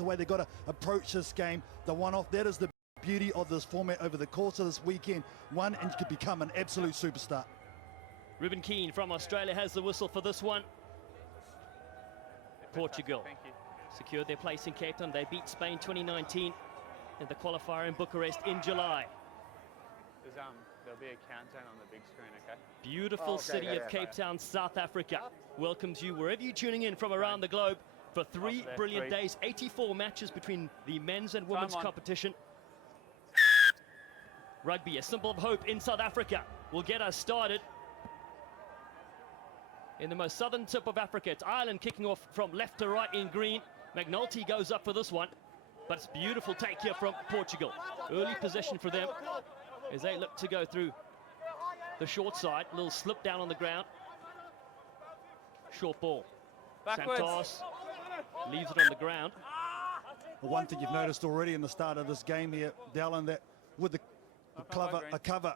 the way they've got to approach this game. The one-off, that is the beauty of this format over the course of this weekend. One, and you could become an absolute superstar. Ruben Keane from Australia has the whistle for this one. Portugal secured their place in Cape Town. They beat Spain 2019 in the qualifier in Bucharest in July. There'll be a countdown on the big screen, okay? Beautiful city of Cape Town, South Africa welcomes you wherever you're tuning in from around the globe for three brilliant days. 84 matches between the men's and women's competition. Rugby, a symbol of hope in South Africa, will get us started. In the most southern tip of Africa, it's Ireland kicking off from left to right in green. McNulty goes up for this one, but it's a beautiful take here from Portugal. Early possession for them as they look to go through the short side. A little slip down on the ground. Short ball. Backwards. Santos leaves it on the ground. Well, one thing you've noticed already in the start of this game here, Dallin, that with the cover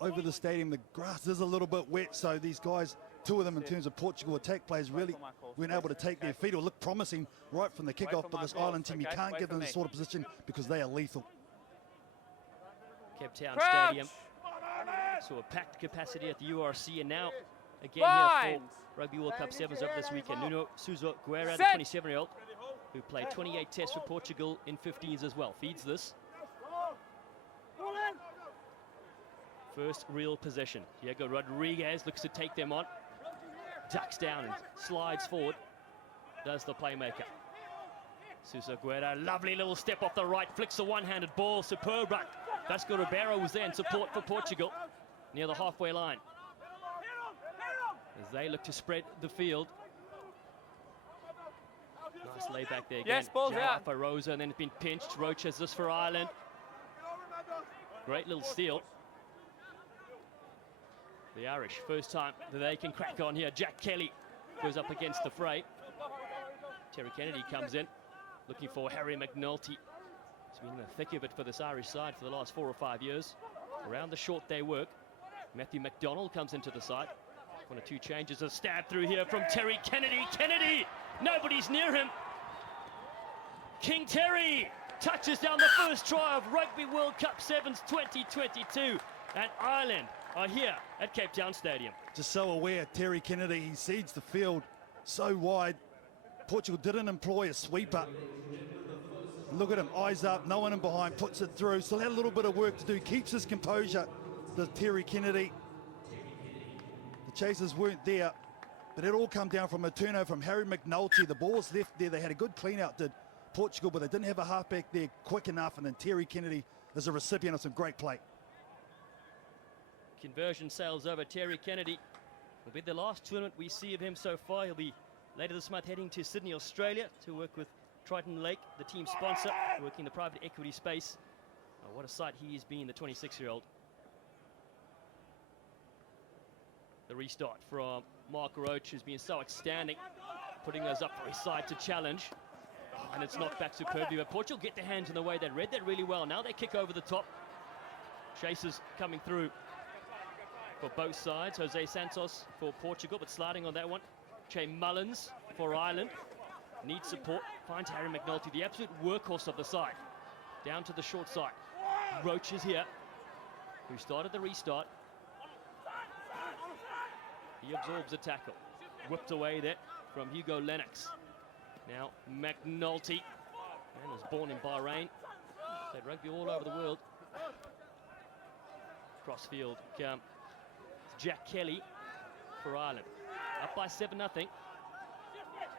over the stadium, the grass is a little bit wet, so these guys, two of them in terms of Portugal attack players, really weren't able to take their feet or look promising right from the kickoff. But this Ireland team, you can't give them this sort of position because they are lethal. Cape Town Stadium, so a packed capacity at the URC, and now again here for Rugby World Cup Sevens over this weekend. Nuno Sousa Guerra, the 27-year-old, who played 28 tests for Portugal in 15s as well, feeds this. First real possession. Diego Rodriguez looks to take them on. Ducks down and slides forward. Does the playmaker. Sousa Guerra, lovely little step off the right, flicks a one-handed ball, superb run. Vasco Ribeiro was there in support for Portugal near the halfway line as they look to spread the field. Nice lay back there again. Yes, ball's out. Rosa, and then it's been pinched. Roach has this for Ireland. Great little steal. The Irish, first time that they can crack on here. Jack Kelly goes up against the fray. Terry Kennedy comes in, looking for Harry McNulty. He's been in the thick of it for this Irish side for the last 4 or 5 years. Around the short they work. Matthew McDonald comes into the side. 1 or 2 changes. A stab through here from Terry Kennedy. Kennedy! Nobody's near him. King Terry touches down the first try of Rugby World Cup Sevens 2022. And Ireland are here at Cape Town Stadium. Just so aware, Terry Kennedy, he seeds the field so wide. Portugal didn't employ a sweeper. Look at him, eyes up, no one in behind, puts it through. Still had a little bit of work to do, keeps his composure, does Terry Kennedy. The chasers weren't there, but it all come down from a turnover from Harry McNulty. The ball was left there, they had a good clean out, did Portugal, but they didn't have a halfback there quick enough, and then Terry Kennedy is a recipient of some great play. Conversion sails over. Terry Kennedy will be the last tournament we see of him so far. He'll be later this month heading to Sydney, Australia to work with Triton Lake, the team sponsor, working the private equity space. Oh, what a sight he has been, the 26-year-old. The restart from Mark Roach, who's been so outstanding, putting those up for his side to challenge. And it's knocked back superbly, but Portugal get their hands in the way. They read that really well. Now they kick over the top. Chasers coming through for both sides. Jose Santos for Portugal, but sliding on that one. Che Mullins for Ireland. Needs support. Finds Harry McNulty, the absolute workhorse of the side. Down to the short side. Roach is here, who started the restart. He absorbs a tackle. Whipped away there from Hugo Lennox. Now McNulty, man was born in Bahrain. Played rugby all over the world. Crossfield comes Jack Kelly for Ireland. Up by 7-0.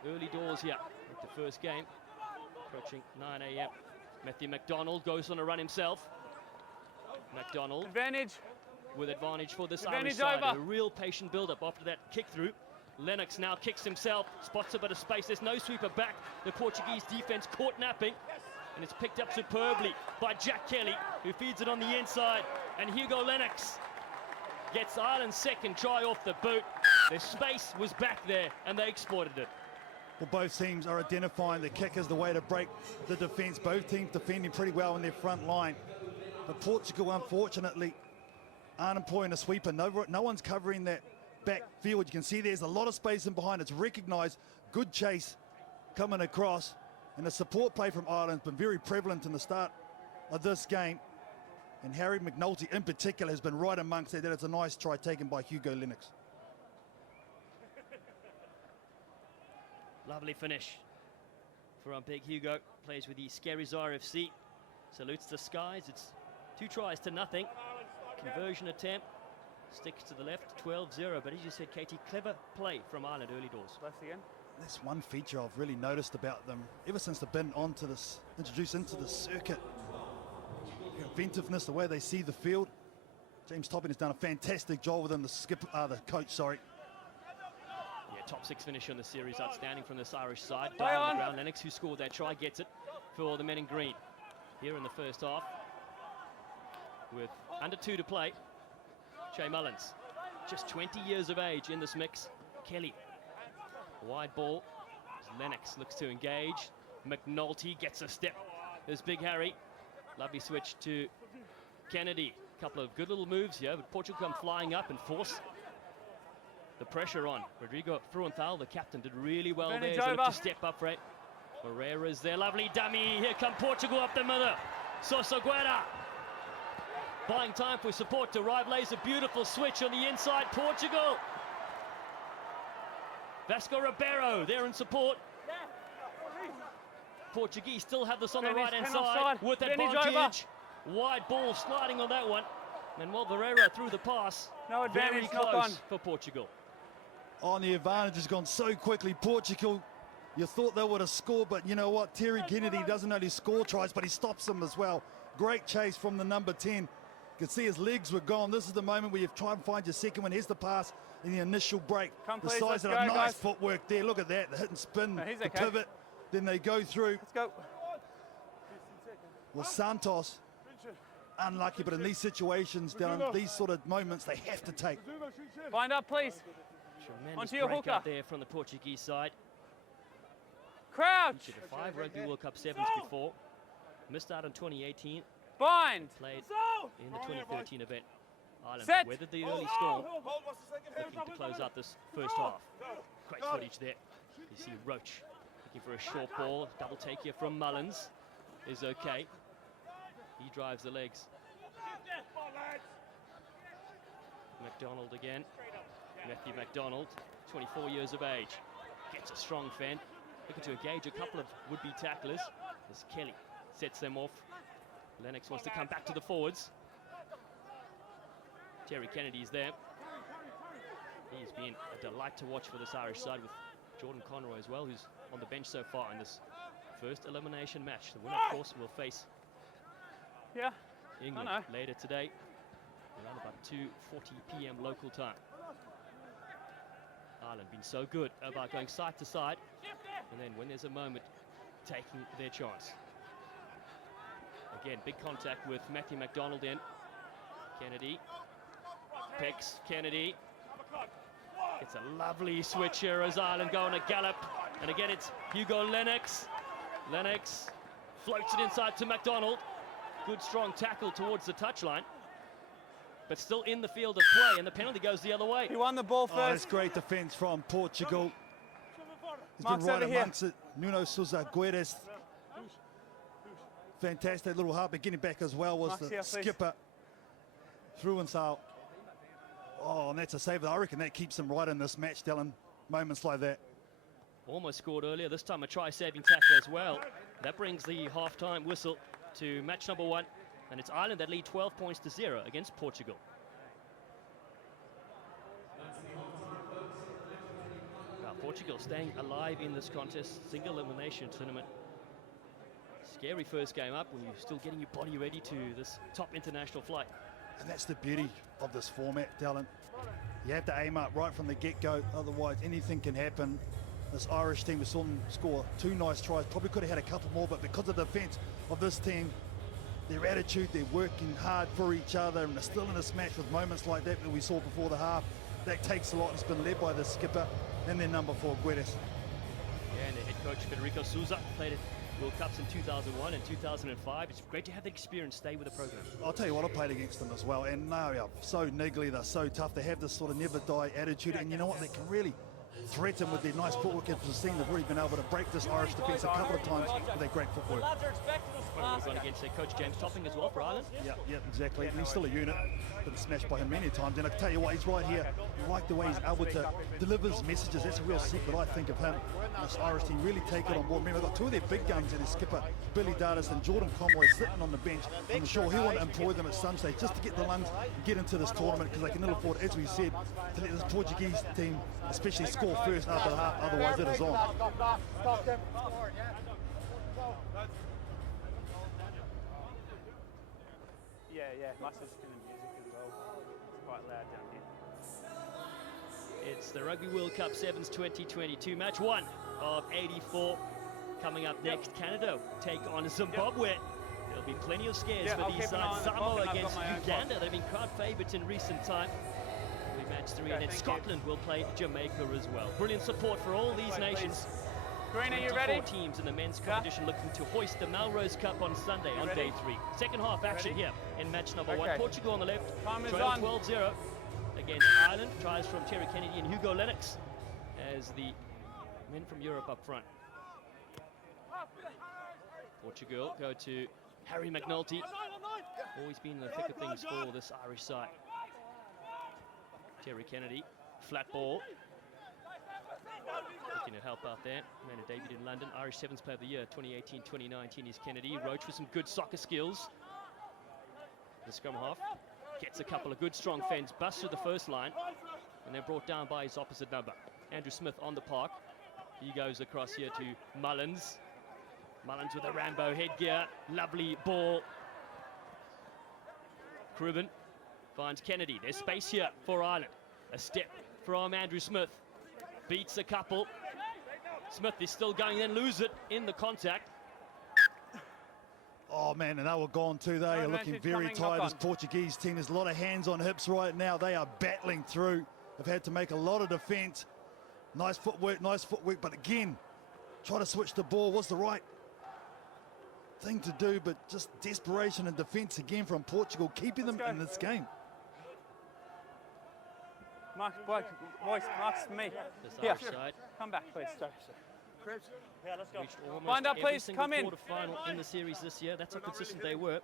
Early doors here with the first game. Approaching 9 a.m. Matthew McDonald goes on a run himself. McDonald. Advantage. With advantage for this Advantage Irish side. over. A real patient build-up after that kick through. Lennox now kicks himself, spots a bit of space. There's no sweeper back. The Portuguese defense caught napping. And it's picked up superbly by Jack Kelly, who feeds it on the inside. And Hugo Lennox gets Ireland's second try off the boot. Their space was back there, and they exploited it. Well, both teams are identifying the kick as the way to break the defence. Both teams defending pretty well in their front line. But Portugal, unfortunately, aren't employing a sweeper. No one's covering that back field. You can see there's a lot of space in behind. It's recognised. Good chase coming across. And the support play from Ireland's been very prevalent in the start of this game. And Harry McNulty in particular has been right amongst it. That it's a nice try taken by Hugo Lennox. Lovely finish from Big Hugo. Plays with the Skerries RFC. Salutes the skies. It's 2 tries to nothing. Conversion attempt. Sticks to the left, 12-0. But as you said, Katie, clever play from Ireland early doors. Left again. That's one feature I've really noticed about them ever since they've been introduced into the circuit. Their inventiveness, the way they see the field. James Topping has done a fantastic job within the coach, sorry. Yeah, top 6 finish on the series, outstanding from this Irish side. Play Down on. the ground, Lennox, who scored that try, gets it for the men in green. Here in the first half, with under 2 to play, Shay Mullins, just 20 years of age in this mix. Kelly, wide ball. Lennox looks to engage. McNulty gets a step. There's Big Harry. Lovely switch to Kennedy. Couple of good little moves here, but Portugal come flying up and force the pressure on. Rodrigo Fruenthal, the captain, did really well Advantage there. So look over. to step up, right? Moreira's there, lovely dummy. Here come Portugal up the middle. Sosaguera buying time for support to arrive. Lays a beautiful switch on the inside. Portugal. Vasco Ribeiro there in support. Portuguese still have this on the Benny's right-hand 10 side offside. with Benny's advantage. Wide ball sliding on that one. Manuel Barreira through the pass. No advantage, Very knock close on. for Portugal. On the advantage has gone so quickly. Portugal, you thought they would have scored, but you know what? Terry Kennedy doesn't only score tries, but he stops them as well. Great chase from the number 10. You can see his legs were gone. This is the moment where you try and find your second one. Here's the pass in the initial break. Come the please, size let's of go, a nice guys. footwork there. Look at that, the hit and spin, No, he's the okay. pivot. Then they go through. Let's go. Well, Santos, unlucky, but in these situations, down these sort of moments, they have to take. Find up, please. Tremendous Onto your break hooker. out there from the Portuguese side. Crouch. Featured 5 Rugby World Cup 7s before. Missed out in 2018. Bind. Played in the 2013 event. Ireland Set. weathered the early storm. Looking to close out this first half. Great footage there. You see Roach looking for a short ball. Double take here from Mullins is okay. He drives the legs. McDonald again. Matthew McDonald, 24 years of age. Gets a strong fend. Looking to engage a couple of would-be tacklers. As Kelly sets them off. Lennox wants to come back to the forwards. Terry Kennedy's there. He's been a delight to watch for this Irish side, with Jordan Conroy as well, who's on the bench so far in this first elimination match. The winner, of course, will face Yeah. England I know. later today, around about 2:40 p.m. local time. Ireland been so good about going side to side, and then when there's a moment, taking their chance. Again, big contact with Matthew McDonald in. Kennedy picks Kennedy. It's a lovely switch here as Ireland go on a gallop. And again, it's Hugo Lennox. Lennox floats it inside to McDonald. Good strong tackle towards the touchline. But still in the field of play, and the penalty goes the other way. He won the ball Oh, that's first. great defence from Portugal. He's Mark's been right over here. amongst it. Nuno Sousa Guedes. Fantastic little heart, but getting back as well was Mark's the here, please. skipper. Fruenthal. Oh, and that's a save. I reckon that keeps him right in this match, Dylan. Moments like that. Almost scored earlier, this time a try-saving tackle as well. That brings the half-time whistle to match number 1, and it's Ireland that lead 12 points to 0 against Portugal. Now Portugal staying alive in this contest, single elimination tournament. Scary first game up when you're still getting your body ready to this top international flight. And that's the beauty of this format, Dylan. You have to aim up right from the get-go, otherwise anything can happen. This Irish team, we saw them score 2 nice tries, probably could have had a couple more, but because of the defence of this team, their attitude, they're working hard for each other, and they're still in this match with moments like that we saw before the half. That takes a lot. It's been led by the skipper and their number 4, Guedes. Yeah, and the head coach Federico Sousa played at World Cups in 2001 and 2005. It's great to have that experience stay with the program. I'll tell you what, I played against them as well, and they are so niggly, they're so tough. They have this sort of never die attitude, and you know what, they can really threaten with their nice footwork. As we've seen, they've already been able to break this Irish defence a couple of times with their great footwork. Well, gone against their coach James Topping as well for Ireland. Yeah, exactly. And he's still a unit. Been smashed by him many times. And I tell you what, he's right here. I like the way he's able to deliver his messages. That's a real secret, I think, of him. And this Irish team really take it on board. Remember, they've got two of their big guns in their skipper, Billy Dardis and Jordan Conroy, sitting on the bench. I'm sure he'll want to employ them at some stage just to get the Lunds and get into this tournament, because they can ill afford, as we said, to let this Portuguese team especially score first after the half. Otherwise, it is on. Yeah, must have been the music as well. It's quite loud down here. It's the Rugby World Cup Sevens 2022, match 1 of 84. Coming up next, Canada take on Zimbabwe. There'll be plenty of scares for these sides. Samoa against Uganda. They've been crowd favourites in recent time. Will be match 3, and then Scotland will play Jamaica as well. Brilliant support for all these nations. Green, are you ready? 24 teams in the men's competition looking to hoist the Melrose Cup on Sunday on day 3. Second half action here in match number 1. Portugal on the left, trail 12-0 against Ireland. Tries from Terry Kennedy and Hugo Lennox as the men from Europe up front. Portugal go to Harry McNulty. Always been in the thick of things for this Irish side. Terry Kennedy, flat ball. Looking to help out there. Made a debut in London. Irish Sevens Player of the Year 2018-2019 is Kennedy. Roach with some good soccer skills. The scrum half gets a couple of good strong fends, busts through the first line, and they're brought down by his opposite number. Andrew Smith on the park. He goes across here to Mullins. Mullins with a Rambo headgear. Lovely ball. Crubin finds Kennedy. There's space here for Ireland. A step from Andrew Smith. Beats a couple. Smith is still going, then lose it in the contact. Oh man, and they were gone too. They are looking very tired, this Portuguese team. There's a lot of hands on hips right now. They are battling through. They've had to make a lot of defence. Nice footwork, but again, try to switch the ball was the right thing to do, but just desperation and defence again from Portugal, keeping them in this game. Mark, boys, marks me. This Irish side. Come back, please. Sorry. Yeah, let's go. Wind up, please. Come in. Quarter-final in the series this year. That's how consistent they were.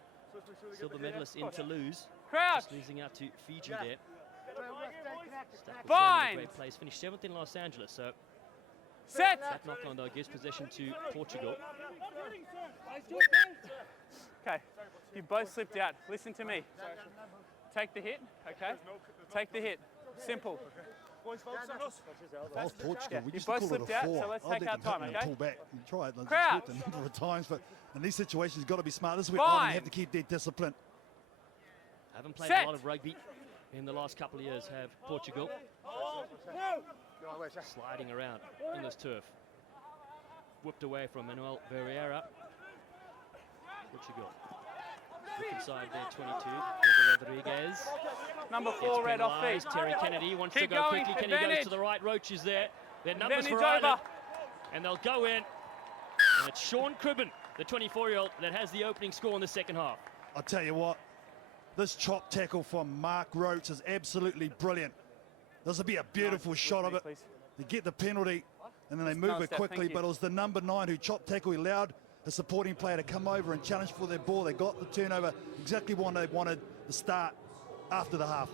Silver medalists in Toulouse. Crouch. Just losing out to Fiji there. Bind. Great place. Finished 7th in Los Angeles. So set. That knock-on though gives possession to Portugal. Okay, you both slipped out. Listen to me. Take the hit. Okay. Take the hit. Simple. If I was Portugal, we you used to both call it slipped a out, 4. so let's I'll take let our them hit time, me and okay? pull back. You try it Crouch. a number of times, but in these situations, you've got to be smart. This is where Ireland have to keep their discipline. Haven't played a lot of rugby in the last couple of years, have Portugal. Sliding around in this turf. Whipped away from Manuel Vieira. Portugal. Look inside there, 22. Rodriguez. Number 4, red off feet. Terry Kennedy wants Keep to go going. quickly. Kennedy goes to the right. Roach is there. Their numbers Advantage for Ireland. over. And they'll go in. And it's Sean Cribben, the 24-year-old, that has the opening score in the second half. I'll tell you what, this chop tackle from Mark Roach is absolutely brilliant. This will be a beautiful shot of it. Please. They get the penalty, and then they move it quickly, but it was the number 9 who chop tackle. He allowed the supporting player to come over and challenge for their ball. They got the turnover exactly what they wanted to start after the half.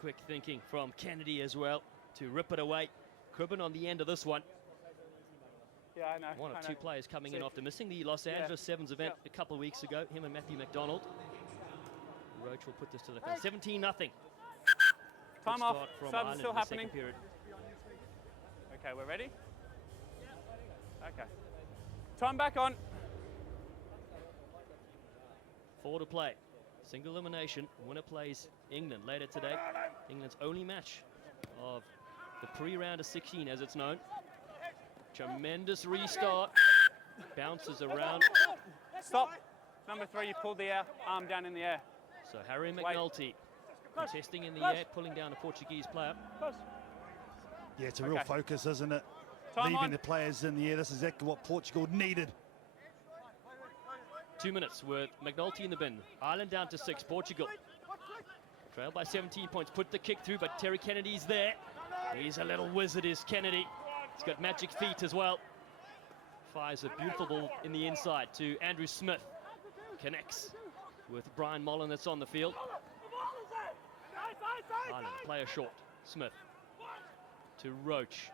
Quick thinking from Kennedy as well to rip it away. Cribben on the end of this one. Yeah, I know. One of 2 players coming in after missing the Los Angeles Sevens event a couple of weeks ago. Him and Matthew McDonald. Roach will put this to the fence. 17-0. Time off. From Subs Ireland still in the second happening. period. Okay, we're ready? Okay. Time back on. 4 to play. Single elimination. Winner plays England later today. England's only match of the pre-round of 16, as it's known. Tremendous restart. Bounces around. Stop. Number 3, you pulled the arm down in the air. So Harry McNulty contesting in the air, pulling down a Portuguese player. Yeah, it's a real focus, isn't it? Time Leaving on. the players in the air. This is exactly what Portugal needed. 2 minutes with McNulty in the bin. Ireland down to 6. Portugal Trail by 17 points, put the kick through, but Terry Kennedy's there. He's a little wizard, is Kennedy. He's got magic feet as well. Fires a beautiful ball in the inside to Andrew Smith. Connects with Brian Mullen that's on the field. Ireland, player short. Smith to Roach.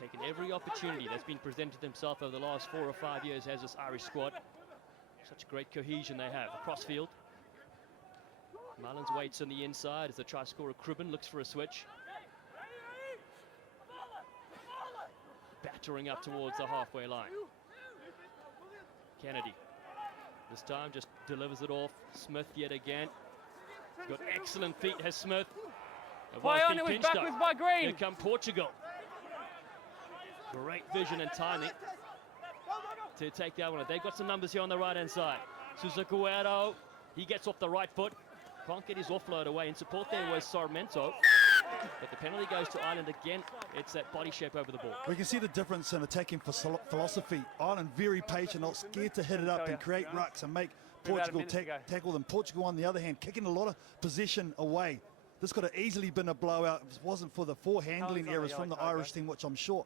They've taken every opportunity that's been presented to themselves over the last 4 or 5 years as this Irish squad. Such great cohesion they have across field. Mullins waits on the inside as the try scorer Cribben looks for a switch. Battering up towards the halfway line. Kennedy. This time just delivers it off. Smith yet again. He's got excellent feet, has Smith. Play on, it was backwards by Green. Here come Portugal. Great vision and timing to take that one. They've got some numbers here on the right-hand side. Suzuki, he gets off the right foot. Can't get his offload away. In support there was Sarmento. But the penalty goes to Ireland again. It's that body shape over the ball. We can see the difference in attacking philosophy. Ireland very patient, not scared to hit it up and create rucks and make Portugal tackle them. Portugal, on the other hand, kicking a lot of possession away. This could have easily been a blowout if it wasn't for the 4 handling errors from the Irish team, which I'm sure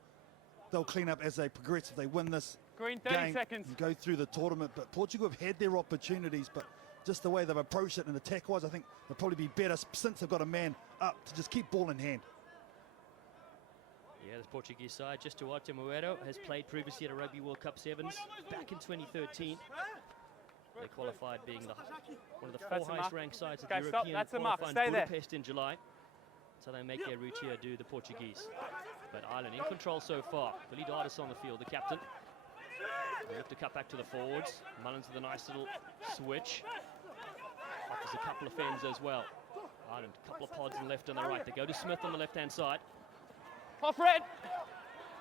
they'll clean up as they progress. If they win this Green, 30 game seconds. and go through the tournament. But Portugal have had their opportunities, but just the way they've approached it and attack-wise, I think they'll probably be better since they've got a man up to just keep ball in hand. Yeah, the Portuguese side, just to Moedo, has played previously at a Rugby World Cup Sevens back in 2013. They qualified being one of the 4 highest ranked sides of the European That's a mark. qualifying Stay there. Budapest in July. So they make their route here, do the Portuguese. But Ireland in control so far. Billy Dardis on the field, the captain. They have to cut back to the forwards. Mullins with a nice little switch. Offers a couple of fends as well. Ireland, a couple of pods on the left and the right. They go to Smith on the left-hand side. Off red.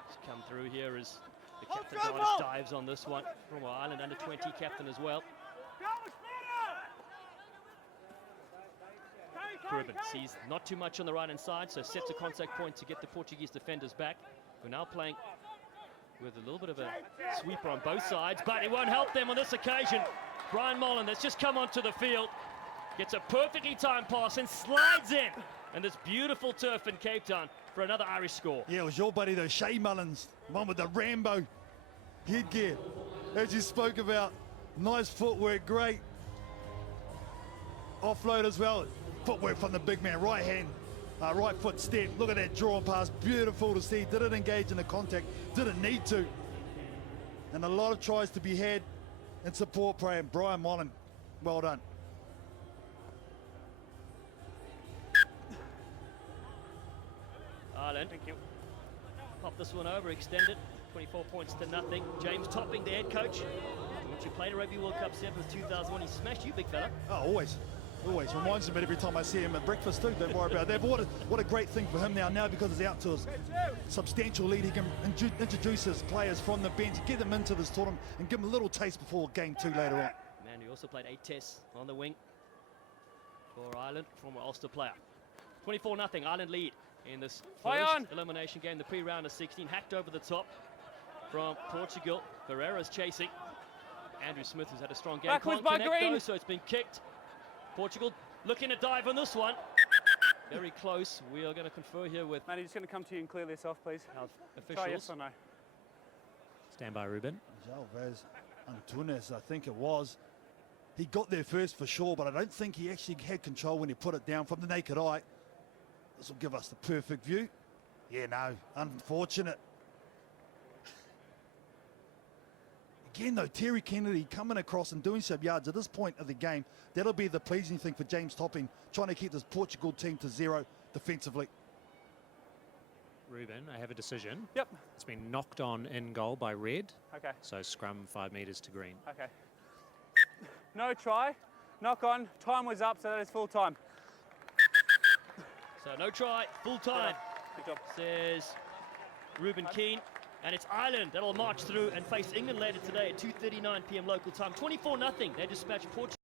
He's come through here as the captain Dardis dives on this one. From Ireland, under 20 captain as well. Cribben sees not too much on the right-hand side, so sets a contact point to get the Portuguese defenders back. We're now playing with a little bit of a sweeper on both sides, but it won't help them on this occasion. Brian Mullen, that's just come onto the field, gets a perfectly timed pass and slides in. And this beautiful turf in Cape Town for another Irish score. Yeah, it was your buddy though, Shea Mullins, one with the Rambo headgear. As you spoke about, nice footwork, great offload as well. Footwork from the big man, right foot step. Look at that draw pass, beautiful to see. Didn't engage in the contact, didn't need to. And a lot of tries to be had in support play. And Brian Mullen, well done. Ireland, Thank you. pop this one over, extend it, 24 points to nothing. James Topping, the head coach. Once you played a Rugby World Cup Sevens 2001, he smashed you, big fella. Oh, always. Always reminds me of it every time I see him at breakfast too. Don't worry about that. But what a great thing for him now because he's out to his substantial lead. He can introduce his players from the bench, get them into this tournament, and give them a little taste before game 2 later on. Man, he also played 8 tests on the wing for Ireland, former Ulster player. 24-0, Ireland lead in this first elimination game, the pre-round of 16. Hacked over the top from Portugal. Ferreira's chasing. Andrew Smith, who's had a strong game. Backwards Can't by connect Green. though, so it's been kicked. Portugal looking to dive on this one. Very close. We are going to confer here with Matty, just going to come to you and clear this off, please. our Try officials. yes or no. Stand by, Ruben. Jalvez Antunes, I think it was. He got there first for sure, but I don't think he actually had control when he put it down from the naked eye. This will give us the perfect view. Yeah, no, unfortunate. Again, though, Terry Kennedy coming across and doing some yards at this point of the game. That'll be the pleasing thing for James Topping, trying to keep this Portugal team to 0 defensively. Ruben, I have a decision. Yep. It's been knocked on in goal by red. Okay. So scrum 5 metres to green. Okay. No try. Knock on. Time was up, so that is full time. So no try, full time, Good job. says Ruben Keane. And it's Ireland that'll march through and face England later today at 2:39 p.m. local time. 24-0. They dispatch Portugal.